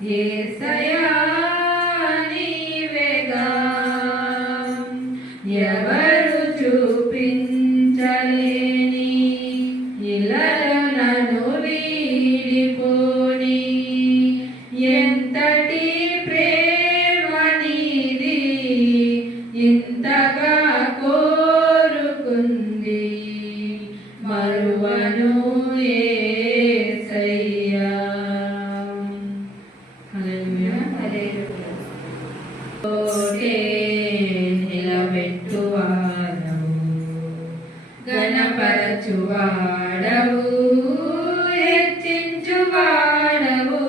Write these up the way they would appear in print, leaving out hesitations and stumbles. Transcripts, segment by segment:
యేసయ్యా నీవేగా ఎవరు చూపించలేని ఇలలో నన్ను వీడిపోని ఎంతటి ప్రేమ నీది ఇంతగా కోరుకుంది మరువను యేసయ్యా. హల్లెలూయా. నిలబెట్టువాడవు గణపరచువాడవు హెచ్చించువాడవు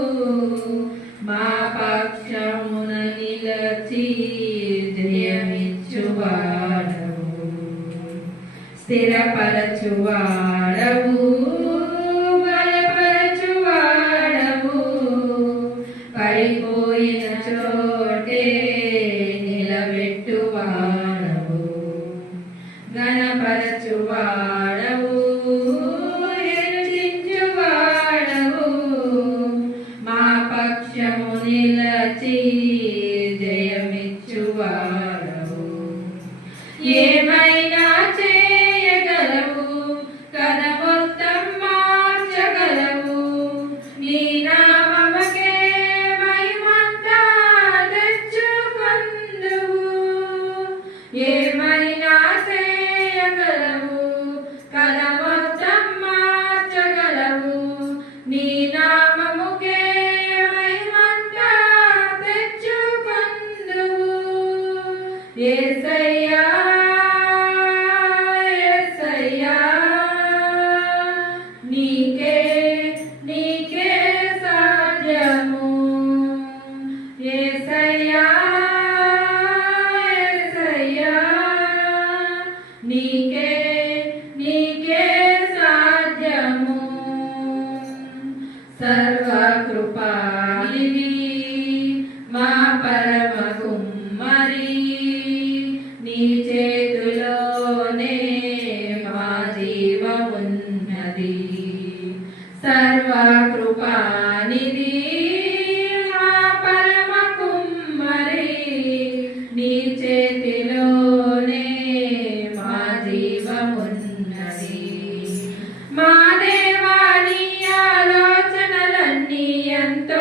మా పక్షమున నిలచి జయమిచ్చువాడవు స్థిరపరచువాడవు బలపరచువాడవు పడిపోయిన చోటే నిలబెట్టువాడవు గణపరచువాడవు హెచ్చించువాడవు మా పక్షము నిలచి జయమిచ్చువాడవు ఏమైనా చేయగలవు కథ మొత్తం మార్చగలవు నీ నామముకే మహిమంతా తెచ్చుకొందువు ఏమైనా చేయగలవు కథ మొత్తం మార్చగలవు నీ నామముకే మహిమంతా తెచ్చుకొందువు యేసయ్యా యేసయ్యా నీకే నీకే సాధ్యము యేసయ్యా యేసయ్యా నీకే నీకే సాధ్యము సర్వకృపానిధి మా పరమ కుమ్మరి నీ చేతిలోనే మా జీవమున్నది సర్వకృపానిధి మా పరమ కుమ్మరి నీ చేతిలోనే మా జీవమున్నది మా దేవా నీ ఆలోచనలన్నీ ఎంతో